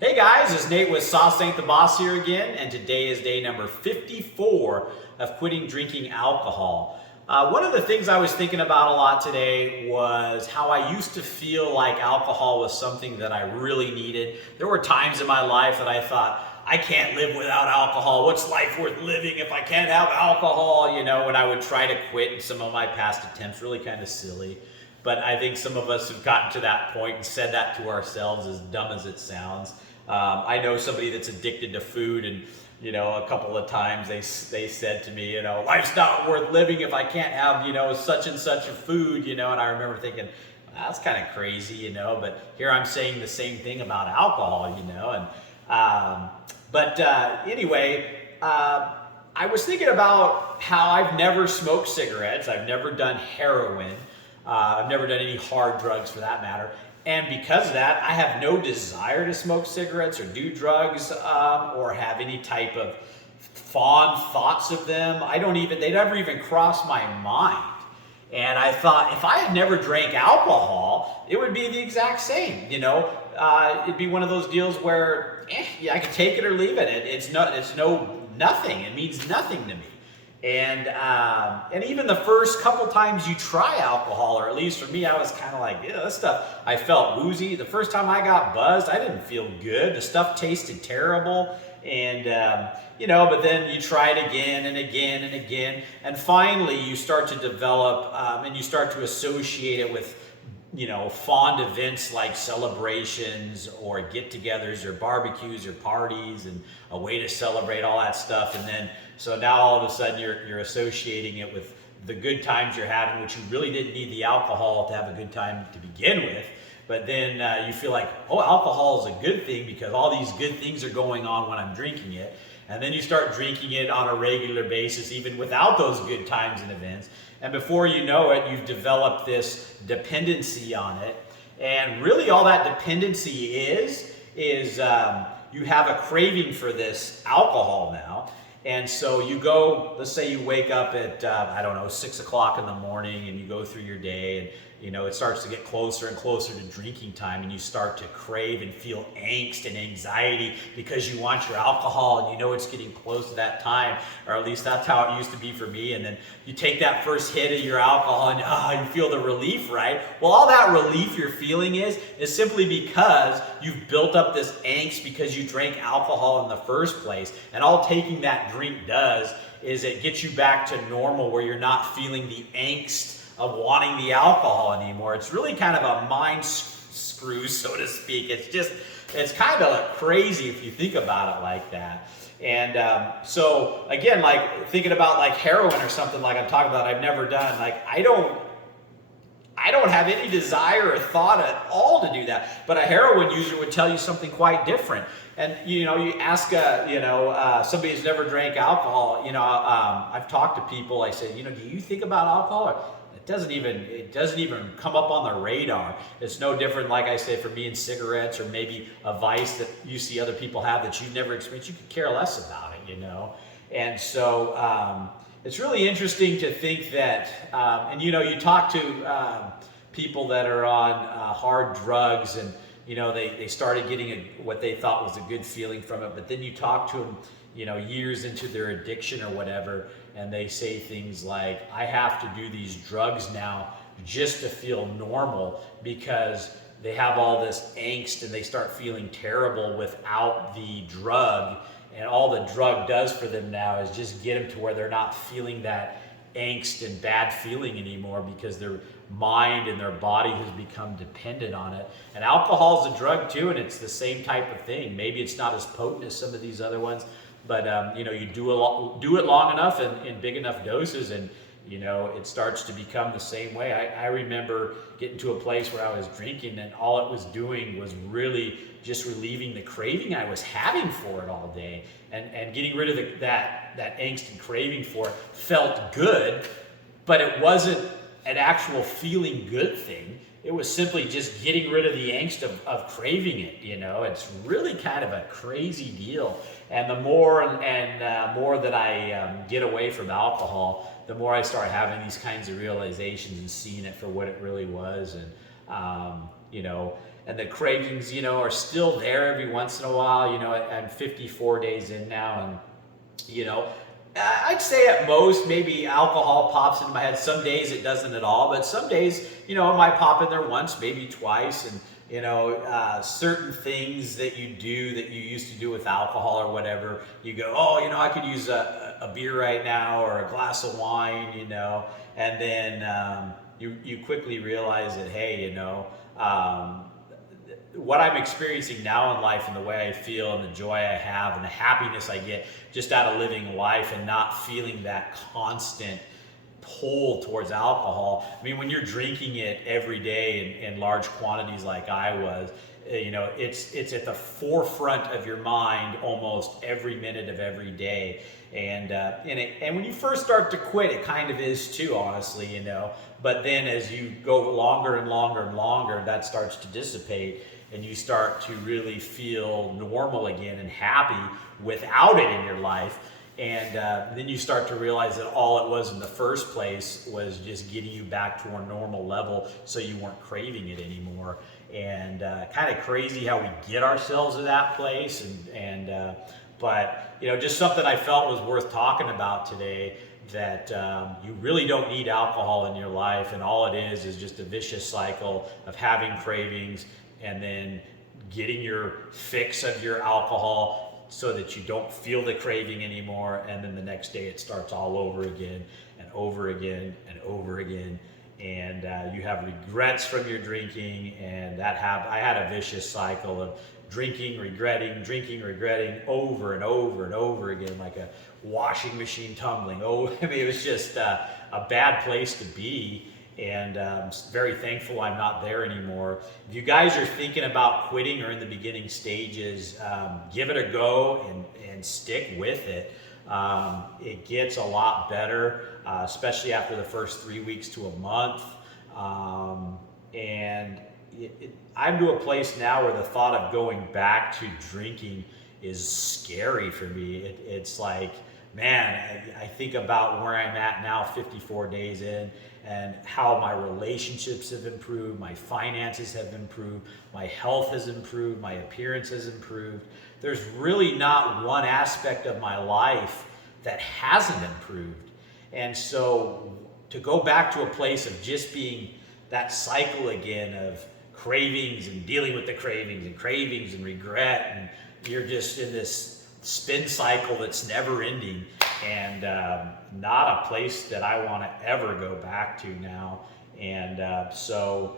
Hey guys, it's Nate with Sauce Ain't the Boss here again, and today is day number 54 of quitting drinking alcohol. One of the things I was thinking about a lot today was how I used to feel like alcohol was something that I really needed. There were times in my life that I thought, I can't live without alcohol. What's life worth living if I can't have alcohol? You know, when I would try to quit, and some of my past attempts really kind of silly. But I think some of us have gotten to that point and said that to ourselves, as dumb as it sounds. I know somebody that's addicted to food, and a couple of times they said to me, life's not worth living if I can't have such and such a food, and I remember thinking, that's kind of crazy, but here I'm saying the same thing about alcohol, anyway, I was thinking about how I've never smoked cigarettes, I've never done heroin, I've never done any hard drugs for that matter. And because of that, I have no desire to smoke cigarettes or do drugs or have any type of fond thoughts of them. They never even cross my mind. And I thought if I had never drank alcohol, it would be the exact same, it'd be one of those deals where, yeah, I could take it or leave it. It's nothing. It means nothing to me. And even the first couple times you try alcohol, or at least for me, I was kind of like, yeah, this stuff, I felt woozy. The first time I got buzzed, I didn't feel good. The stuff tasted terrible. And, but then you try it again and again and again. And finally you start to develop and you start to associate it with, fond events like celebrations or get-togethers or barbecues or parties and a way to celebrate all that stuff. And then, so now all of a sudden you're associating it with the good times you're having, which you really didn't need the alcohol to have a good time to begin with. But then you feel like, oh, alcohol is a good thing because all these good things are going on when I'm drinking it. And then you start drinking it on a regular basis, even without those good times and events. And before you know it, you've developed this dependency on it. And really all that dependency is you have a craving for this alcohol now. And so you go, let's say you wake up at, 6 o'clock in the morning, and you go through your day, and it starts to get closer and closer to drinking time, and you start to crave and feel angst and anxiety because you want your alcohol, and it's getting close to that time, or at least that's how it used to be for me. And then you take that first hit of your alcohol, and you feel the relief, right? Well, all that relief you're feeling is simply because you've built up this angst because you drank alcohol in the first place. And all taking that drink does is it gets you back to normal, where you're not feeling the angst of wanting the alcohol anymore. It's really kind of a mind screw, so to speak. It's kind of crazy if you think about it like that. And so again, like thinking about like heroin or something like I'm talking about, I've never done. Like I don't have any desire or thought at all to do that. But a heroin user would tell you something quite different. And you ask somebody who's never drank alcohol. I've talked to people. I say, do you think about alcohol? It doesn't even come up on the radar. It's no different, like I say, for me in cigarettes, or maybe a vice that you see other people have that you've never experienced. You could care less about it, And so it's really interesting to think that, and you talk to people that are on hard drugs, and they started getting what they thought was a good feeling from it, but then you talk to them years into their addiction or whatever, and they say things like, I have to do these drugs now just to feel normal, because they have all this angst and they start feeling terrible without the drug. And all the drug does for them now is just get them to where they're not feeling that angst and bad feeling anymore, because their mind and their body has become dependent on it. And alcohol is a drug too, and it's the same type of thing. Maybe it's not as potent as some of these other ones, but you do it long enough and in big enough doses, and it starts to become the same way. I remember getting to a place where I was drinking, and all it was doing was really just relieving the craving I was having for it all day, and getting rid of that angst and craving for it felt good, but it wasn't an actual feeling good thing. It was simply just getting rid of the angst of craving it. It's really kind of a crazy deal. And the more and more that I get away from alcohol, the more I start having these kinds of realizations and seeing it for what it really was. And and the cravings, are still there every once in a while. I'm 54 days in now, and I'd say at most maybe alcohol pops into my head. Some days it doesn't at all, but some days, it might pop in there once, maybe twice. And, certain things that you do that you used to do with alcohol or whatever, you go, oh, I could use a beer right now or a glass of wine, and then you quickly realize that, hey, what I'm experiencing now in life and the way I feel and the joy I have and the happiness I get just out of living life and not feeling that constant pull towards alcohol. I mean, when you're drinking it every day in large quantities like I was, it's at the forefront of your mind almost every minute of every day. And when you first start to quit, it kind of is too, honestly, But then as you go longer and longer and longer, that starts to dissipate, and you start to really feel normal again and happy without it in your life. And then you start to realize that all it was in the first place was just getting you back to a normal level so you weren't craving it anymore. And kind of crazy how we get ourselves to that place. But just something I felt was worth talking about today, that you really don't need alcohol in your life, and all it is just a vicious cycle of having cravings and then getting your fix of your alcohol so that you don't feel the craving anymore, and then the next day it starts all over again and over again and over again, and you have regrets from your drinking. And I had a vicious cycle of drinking, regretting, over and over and over again, like a washing machine tumbling. It was just a bad place to be. And I'm very thankful I'm not there anymore. If you guys are thinking about quitting or in the beginning stages, give it a go and stick with it. It gets a lot better, especially after the first 3 weeks to a month. I'm to a place now where the thought of going back to drinking is scary for me. It's like, man, I think about where I'm at now, 54 days in, and how my relationships have improved, my finances have improved, my health has improved, my appearance has improved. There's really not one aspect of my life that hasn't improved. And so to go back to a place of just being that cycle again of cravings and dealing with the cravings and regret, and you're just in this spin cycle that's never ending, and not a place that I want to ever go back to now. And so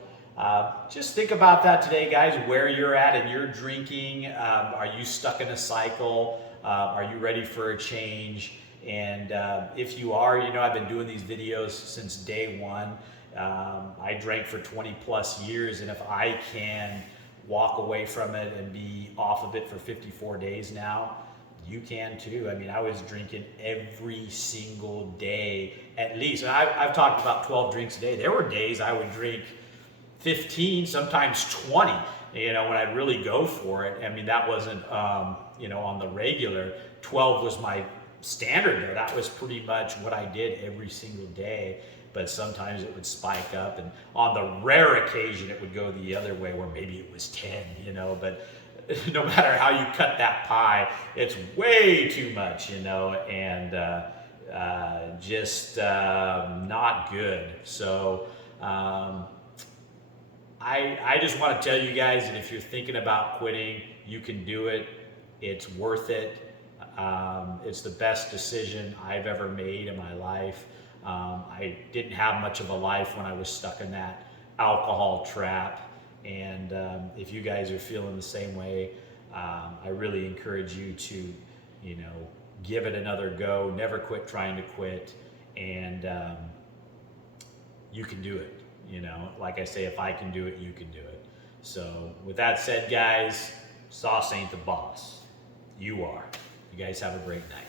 just think about that today, guys, where you're at in your drinking. Are you stuck in a cycle? Are you ready for a change? And if you are, I've been doing these videos since day one. I drank for 20 plus years, and if I can walk away from it and be off of it for 54 days now, you can too. I mean, I was drinking every single day at least. And I've talked about 12 drinks a day. There were days I would drink 15, sometimes 20, when I'd really go for it. I mean, that wasn't, on the regular. 12 was my standard there. That was pretty much what I did every single day. But sometimes it would spike up, and on the rare occasion it would go the other way where maybe it was 10, but no matter how you cut that pie, it's way too much, and just not good. So I just want to tell you guys that if you're thinking about quitting, you can do it. It's worth it. It's the best decision I've ever made in my life. I didn't have much of a life when I was stuck in that alcohol trap. And if you guys are feeling the same way, I really encourage you to, give it another go. Never quit trying to quit. And you can do it. Like I say, if I can do it, you can do it. So with that said, guys, sauce ain't the boss. You are. You guys have a great night.